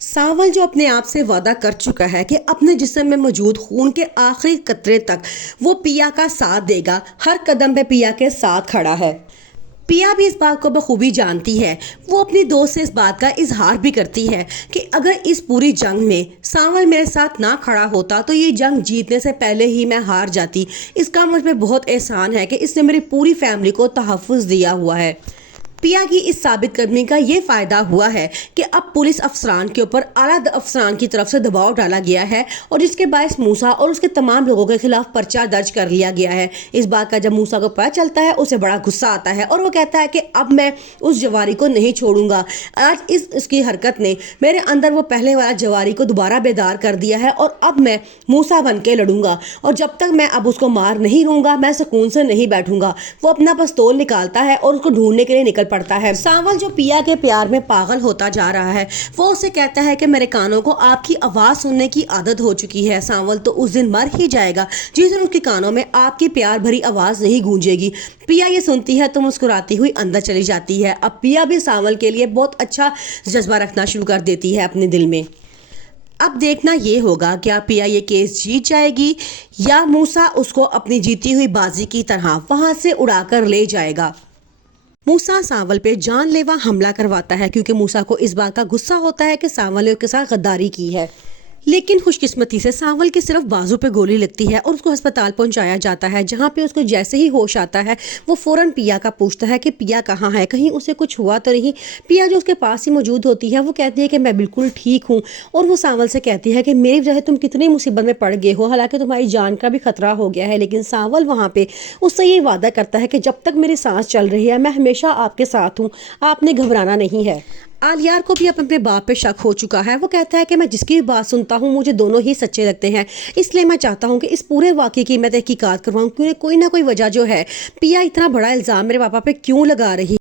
सावल जो अपने आप से वादा कर चुका है कि अपने जिस्म में मौजूद खून के आखिरी कतरे तक वो पिया का साथ देगा, हर कदम पे पिया के साथ खड़ा है। पिया भी इस बात को बखूबी जानती है। वो अपनी दोस्त से इस बात का इजहार भी करती है कि अगर इस पूरी जंग में सावल मेरे साथ ना खड़ा होता तो ये जंग जीतने से पहले ही मैं हार जाती। इसका मुझ पे बहुत एहसान है कि इसने मेरी पूरी फैमिली को तहफ़्फ़ुज़ दिया हुआ है। पिया की इस साबित करने का ये फ़ायदा हुआ है कि अब पुलिस अफसरान के ऊपर आला अफसरान की तरफ से दबाव डाला गया है और जिसके बायस मूसा और उसके तमाम लोगों के खिलाफ पर्चा दर्ज कर लिया गया है। इस बात का जब मूसा को पता चलता है उसे बड़ा गुस्सा आता है और वो कहता है कि अब मैं उस जवारी को नहीं छोड़ूंगा। आज इसकी हरकत ने मेरे अंदर वो पहले वाला जवारी को दोबारा बेदार कर दिया है और अब मैं मूसा बन के लड़ूंगा और जब तक मैं अब उसको मार नहीं लूंगा मैं सुकून से नहीं बैठूंगा। वो अपना पिस्तौल निकालता है और उसको ढूंढने के लिए निकल पड़ता है। सावल जो पिया के प्यार में पागल होता जा रहा है, वो उसे कहता है कि मेरे कानों को आपकी आवाज सुनने की आदत हो चुकी है। सावल तो उस दिन मर ही जाएगा जिस दिन उसके कानों में आपकी प्यार भरी आवाज नहीं गूंजेगी। पिया ये सुनती है तो मुस्कुराती हुई अंदर चली जाती है। अब पिया भी सावल के लिए बहुत अच्छा जज्बा रखना शुरू कर देती है अपने दिल में। अब देखना ये होगा क्या पिया ये केस जीत जाएगी या मूसा उसको अपनी जीती हुई बाजी की तरह वहां से उड़ाकर ले जाएगा। मूसा सावल पे जानलेवा हमला करवाता है क्योंकि मूसा को इस बात का गुस्सा होता है कि सावल ने उसके साथ गद्दारी की है। लेकिन खुशकिस्मती से सावल के सिर्फ बाजू पे गोली लगती है और उसको अस्पताल पहुंचाया जाता है, जहां पे उसको जैसे ही होश आता है वो फौरन पिया का पूछता है कि पिया कहाँ है, कहीं उसे कुछ हुआ तो नहीं। पिया जो उसके पास ही मौजूद होती है वो कहती है कि मैं बिल्कुल ठीक हूँ और वो सावल से कहती है कि मेरी वजह से तुम कितनी मुसीबत में पड़ गए हो, हालांकि तुम्हारी जान का भी खतरा हो गया है। लेकिन सावल वहाँ पे उससे ये वादा करता है कि जब तक मेरी सांस चल रही है मैं हमेशा आपके साथ हूँ, आपने घबराना नहीं है। आलियार को भी अपने बाप पे शक हो चुका है। वो कहता है कि मैं जिसकी भी बात सुनता हूँ मुझे दोनों ही सच्चे लगते हैं, इसलिए मैं चाहता हूँ कि इस पूरे वाक़े की मैं तहकीकात करवाऊँ, क्योंकि कोई ना कोई वजह जो है पिया इतना बड़ा इल्ज़ाम मेरे पापा पे क्यों लगा रही